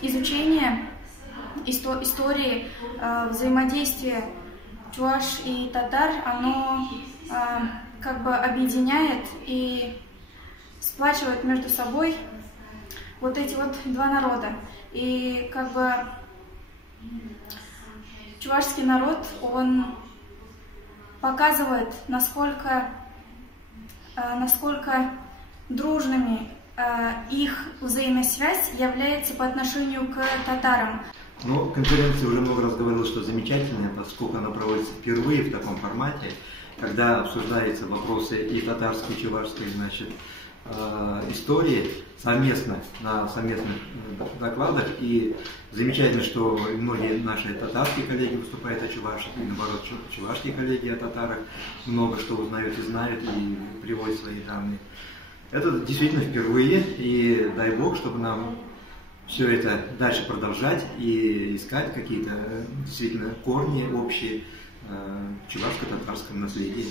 изучение истории, взаимодействия чуваш и татар, оно как бы объединяет и сплачивает между собой вот эти вот два народа. И как бы чувашский народ, он показывает, насколько дружными их взаимосвязь является по отношению к татарам. Ну, конференция уже много раз говорила, что замечательная, поскольку она проводится впервые в таком формате, когда обсуждаются вопросы и татарской, и чувашской, значит, истории совместно, на совместных докладах. И замечательно, что многие наши татарские коллеги выступают о чувашах, и наоборот, чувашские коллеги о татарах много что узнают и знают, и приводят свои данные. Это действительно впервые, и дай Бог, чтобы нам все это дальше продолжать и искать какие-то действительно корни общие в чувашско-татарском наследии.